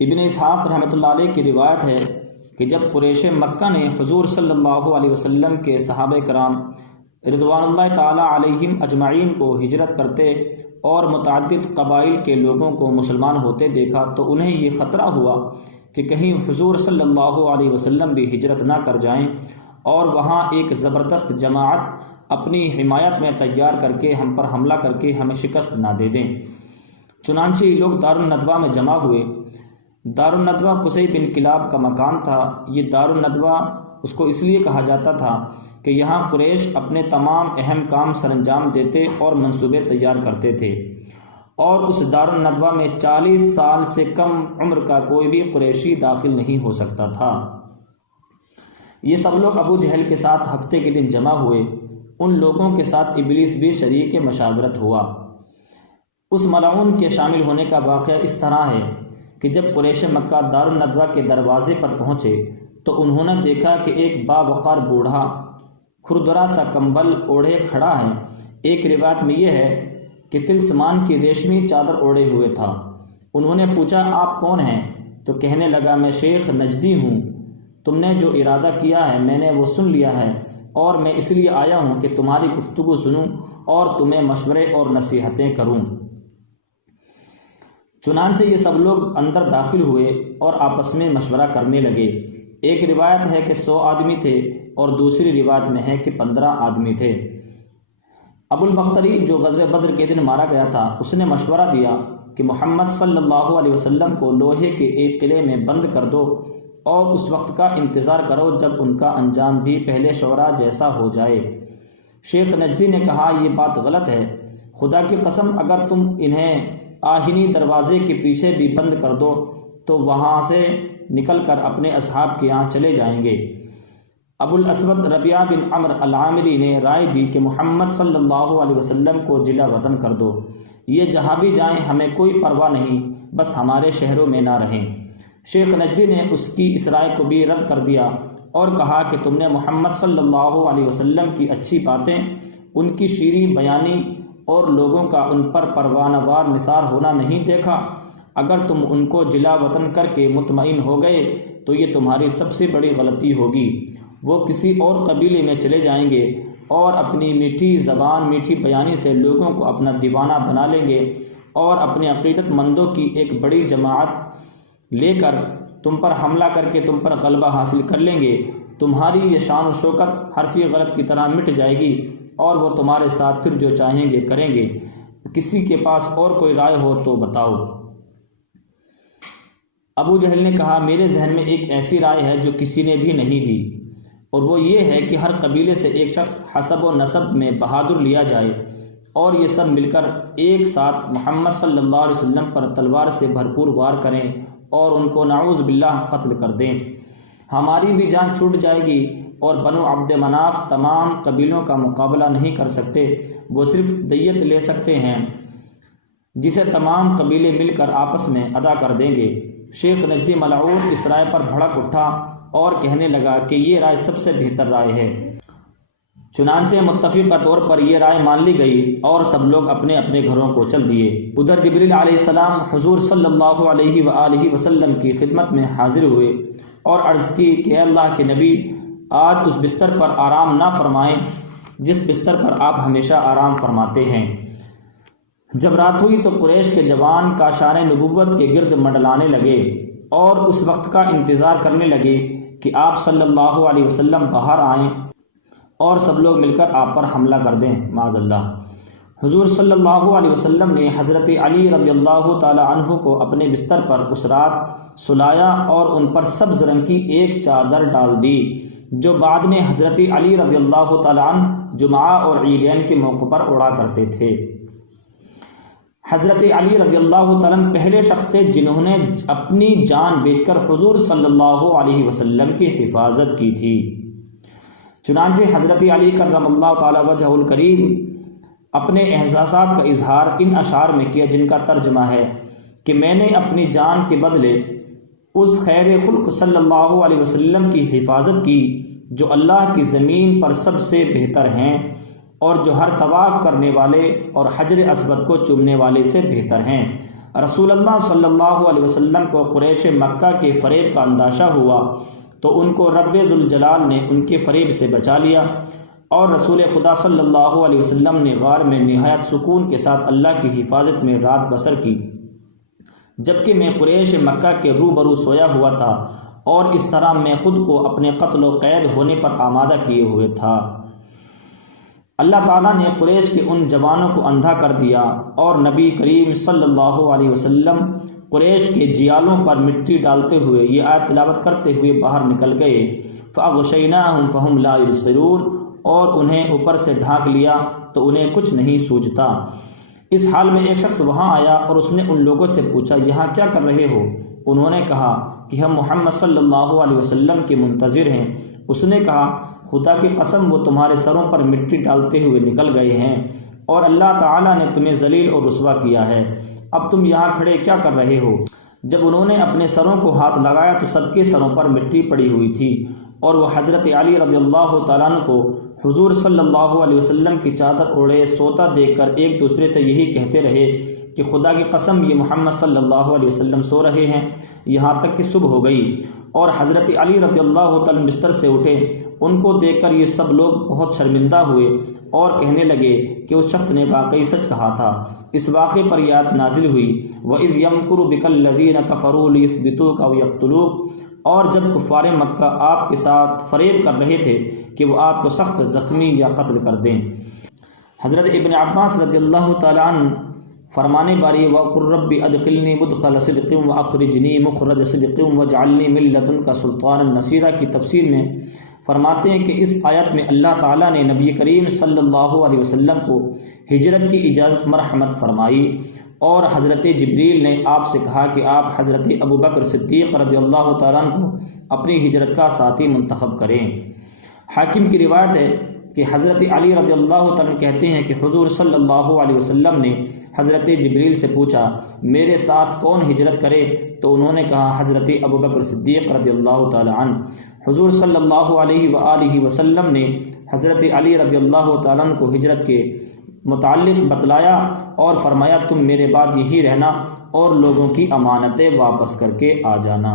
ابن اسحاق رحمۃ اللہ علیہ کی روایت ہے کہ جب قریش مکہ نے حضور صلی اللہ علیہ وسلم کے صحابہ کرام رضوان اللہ تعالی علیہم اجمعین کو ہجرت کرتے اور متعدد قبائل کے لوگوں کو مسلمان ہوتے دیکھا تو انہیں یہ خطرہ ہوا کہ کہیں حضور صلی اللہ علیہ وسلم بھی ہجرت نہ کر جائیں اور وہاں ایک زبردست جماعت اپنی حمایت میں تیار کر کے ہم پر حملہ کر کے ہمیں شکست نہ دے دیں۔ چنانچہ یہ لوگ دارالندوہ میں جمع ہوئے۔ دارالندوہ قصی بن کلاب کا مکان تھا۔ یہ دارالندوہ اس کو اس لیے کہا جاتا تھا کہ یہاں قریش اپنے تمام اہم کام سر انجام دیتے اور منصوبے تیار کرتے تھے، اور اس دارالندوہ میں 40 سال سے کم عمر کا کوئی بھی قریشی داخل نہیں ہو سکتا تھا۔ یہ سب لوگ ابو جہل کے ساتھ ہفتے کے دن جمع ہوئے۔ ان لوگوں کے ساتھ ابلیس بھی شریک مشاورت ہوا۔ اس ملعون کے شامل ہونے کا واقعہ اس طرح ہے کہ جب قریش مکہ دارالندوہ کے دروازے پر پہنچے تو انہوں نے دیکھا کہ ایک باوقار بوڑھا کھردرا سا کمبل اوڑھے کھڑا ہے۔ ایک روایت میں یہ ہے کہ طلسمان کی ریشمی چادر اوڑھے ہوئے تھا۔ انہوں نے پوچھا آپ کون ہیں؟ تو کہنے لگا میں شیخ نجدی ہوں، تم نے جو ارادہ کیا ہے میں نے وہ سن لیا ہے، اور میں اس لیے آیا ہوں کہ تمہاری گفتگو سنوں اور تمہیں مشورے اور نصیحتیں کروں۔ چنانچہ یہ سب لوگ اندر داخل ہوئے اور آپس میں مشورہ کرنے لگے۔ ایک روایت ہے کہ 100 آدمی تھے اور دوسری روایت میں ہے کہ 15 آدمی تھے۔ ابو البختری جو غزوہ بدر کے دن مارا گیا تھا، اس نے مشورہ دیا کہ محمد صلی اللہ علیہ وسلم کو لوہے کے ایک قلعے میں بند کر دو اور اس وقت کا انتظار کرو جب ان کا انجام بھی پہلے شعراء جیسا ہو جائے۔ شیخ نجدی نے کہا یہ بات غلط ہے، خدا کی قسم اگر تم انہیں آہنی دروازے کے پیچھے بھی بند کر دو تو وہاں سے نکل کر اپنے اصحاب کے یہاں چلے جائیں گے۔ ابو الاسود ربیعہ بن عمر العامری نے رائے دی کہ محمد صلی اللہ علیہ وسلم کو جلا وطن کر دو، یہ جہاں بھی جائیں ہمیں کوئی پرواہ نہیں، بس ہمارے شہروں میں نہ رہیں۔ شیخ نجدی نے اس کی اس رائے کو بھی رد کر دیا اور کہا کہ تم نے محمد صلی اللہ علیہ وسلم کی اچھی باتیں، ان کی شیریں بیانی اور لوگوں کا ان پر پروانہ وار نثار ہونا نہیں دیکھا۔ اگر تم ان کو جلا وطن کر کے مطمئن ہو گئے تو یہ تمہاری سب سے بڑی غلطی ہوگی۔ وہ کسی اور قبیلے میں چلے جائیں گے اور اپنی میٹھی زبان میٹھی بیانی سے لوگوں کو اپنا دیوانہ بنا لیں گے اور اپنے عقیدت مندوں کی ایک بڑی جماعت لے کر تم پر حملہ کر کے تم پر غلبہ حاصل کر لیں گے۔ تمہاری یہ شان و شوکت حرفی غلط کی طرح مٹ جائے گی اور وہ تمہارے ساتھ پھر جو چاہیں گے کریں گے۔ کسی کے پاس اور کوئی رائے ہو تو بتاؤ۔ ابو جہل نے کہا میرے ذہن میں ایک ایسی رائے ہے جو کسی نے بھی نہیں دی، اور وہ یہ ہے کہ ہر قبیلے سے ایک شخص حسب و نسب میں بہادر لیا جائے اور یہ سب مل کر ایک ساتھ محمد صلی اللہ علیہ وسلم پر تلوار سے بھرپور وار کریں اور ان کو نعوذ باللہ قتل کر دیں۔ ہماری بھی جان چھوٹ جائے گی اور بنو عبد مناف تمام قبیلوں کا مقابلہ نہیں کر سکتے، وہ صرف دیت لے سکتے ہیں جسے تمام قبیلے مل کر آپس میں ادا کر دیں گے۔ شیخ نجدی ملعون اس رائے پر بھڑک اٹھا اور کہنے لگا کہ یہ رائے سب سے بہتر رائے ہے۔ چنانچہ متفقہ طور پر یہ رائے مان لی گئی اور سب لوگ اپنے اپنے گھروں کو چل دیے۔ ادھر جبریل علیہ السلام حضور صلی اللہ علیہ وآلہ وسلم کی خدمت میں حاضر ہوئے اور عرض کی کہ اے اللہ کے نبی، آج اس بستر پر آرام نہ فرمائیں جس بستر پر آپ ہمیشہ آرام فرماتے ہیں۔ جب رات ہوئی تو قریش کے جوان کاشان نبوت کے گرد منڈلانے لگے اور اس وقت کا انتظار کرنے لگے کہ آپ صلی اللہ علیہ وسلم باہر آئیں اور سب لوگ مل کر آپ پر حملہ کر دیں، معاذ اللہ۔ حضور صلی اللہ علیہ وسلم نے حضرت علی رضی اللہ تعالی عنہ کو اپنے بستر پر اس رات سلایا اور ان پر سبز رنگ کی ایک چادر ڈال دی جو بعد میں حضرت علی رضی اللہ تعالی عنہ جمعہ اور عیدین کے موقع پر اڑا کرتے تھے۔ حضرت علی رضی اللہ تعالیٰ پہلے شخص تھے جنہوں نے اپنی جان بیچ کر حضور صلی اللہ علیہ وسلم کی حفاظت کی تھی۔ چنانچہ حضرت علی کرم اللہ تعالی وجہہ الکریم اپنے احساسات کا اظہار ان اشعار میں کیا جن کا ترجمہ ہے کہ میں نے اپنی جان کے بدلے اس خیر خلق صلی اللہ علیہ وسلم کی حفاظت کی جو اللہ کی زمین پر سب سے بہتر ہیں اور جو ہر طواف کرنے والے اور حجر اسود کو چومنے والے سے بہتر ہیں۔ رسول اللہ صلی اللہ علیہ وسلم کو قریش مکہ کے فریب کا اندیشہ ہوا تو ان کو رب ذوالجلال نے ان کے فریب سے بچا لیا، اور رسول خدا صلی اللہ علیہ وسلم نے غار میں نہایت سکون کے ساتھ اللہ کی حفاظت میں رات بسر کی، جبکہ میں قریش مکہ کے روبرو سویا ہوا تھا، اور اس طرح میں خود کو اپنے قتل و قید ہونے پر آمادہ کیے ہوئے تھا۔ اللہ تعالیٰ نے قریش کے ان جوانوں کو اندھا کر دیا، اور نبی کریم صلی اللہ علیہ وسلم قریش کے جیالوں پر مٹی ڈالتے ہوئے یہ آیت تلاوت کرتے ہوئے باہر نکل گئے، فَأَغْشَيْنَاهُمْ فَهُمْ لَا يُبْصِرُونَ، اور انہیں اوپر سے ڈھانک لیا تو انہیں کچھ نہیں سوجتا۔ اس حال میں ایک شخص وہاں آیا اور اس نے ان لوگوں سے پوچھا، یہاں کیا کر رہے ہو؟ انہوں نے کہا کہ ہم محمد صلی اللہ علیہ وسلم کے منتظر ہیں۔ اس نے کہا، خدا کی قسم وہ تمہارے سروں پر مٹی ڈالتے ہوئے نکل گئے ہیں، اور اللہ تعالیٰ نے تمہیں ذلیل اور رسوا کیا ہے، اب تم یہاں کھڑے کیا کر رہے ہو؟ جب انہوں نے اپنے سروں کو ہاتھ لگایا تو سب کے سروں پر مٹی پڑی ہوئی تھی، اور وہ حضرت علی رضی اللہ تعالیٰ عنہ کو حضور صلی اللہ علیہ وسلم کی چادر اوڑھے سوتا دیکھ کر ایک دوسرے سے یہی کہتے رہے کہ خدا کی قسم یہ محمد صلی اللہ علیہ وسلم سو رہے ہیں، یہاں تک کہ صبح ہو گئی، اور حضرت علی رضی اللہ تعالیٰ بستر سے اٹھے۔ ان کو دیکھ کر یہ سب لوگ بہت شرمندہ ہوئے اور کہنے لگے کہ اس شخص نے واقعی سچ کہا تھا۔ اس واقعے پر یہ آیت نازل ہوئی، وَإِذْ يَمْكُرُ بِكَ الَّذِينَ كَفَرُوا لِيُثْبِتُوكَ أَوْ يَقْتُلُوكَ، اور جب کفار مکہ آپ کے ساتھ فریب کر رہے تھے کہ وہ آپ کو سخت زخمی یا قتل کر دیں۔ حضرت ابن عباس رضی اللہ تعالیٰ عنہ فرمانے باری، وَقُلْ رَبِّ أَدْخِلْنِي مُدْخَلَ صِدْقٍ وَأَخْرِجْنِي مُخْرَجَ صِدْقٍ وَاجْعَلْنِي مِن لَّدُنكَ سُلْطَانًا نَصِيرًا کی تفسیر میں فرماتے ہیں کہ اس آیت میں اللہ تعالیٰ نے نبی کریم صلی اللہ علیہ وسلم کو ہجرت کی اجازت مرحمت فرمائی، اور حضرت جبریل نے آپ سے کہا کہ آپ حضرت ابوبکر صدیق رضی اللہ تعالیٰ عنہ کو اپنی ہجرت کا ساتھی منتخب کریں۔ حاکم کی روایت ہے کہ حضرت علی رضی اللہ تعالیٰ عنہ کہتے ہیں کہ حضور صلی اللہ علیہ وسلم نے حضرت جبریل سے پوچھا، میرے ساتھ کون ہجرت کرے؟ تو انہوں نے کہا، حضرت ابوبکر صدیق رضی اللہ تعالیٰ عنہ۔ حضور صلی اللہ علیہ وآلہ وسلم نے حضرت علی رضی اللہ تعالیٰ عنہ کو ہجرت کے متعلق بتلایا اور فرمایا، تم میرے بعد یہی رہنا اور لوگوں کی امانتیں واپس کر کے آ جانا۔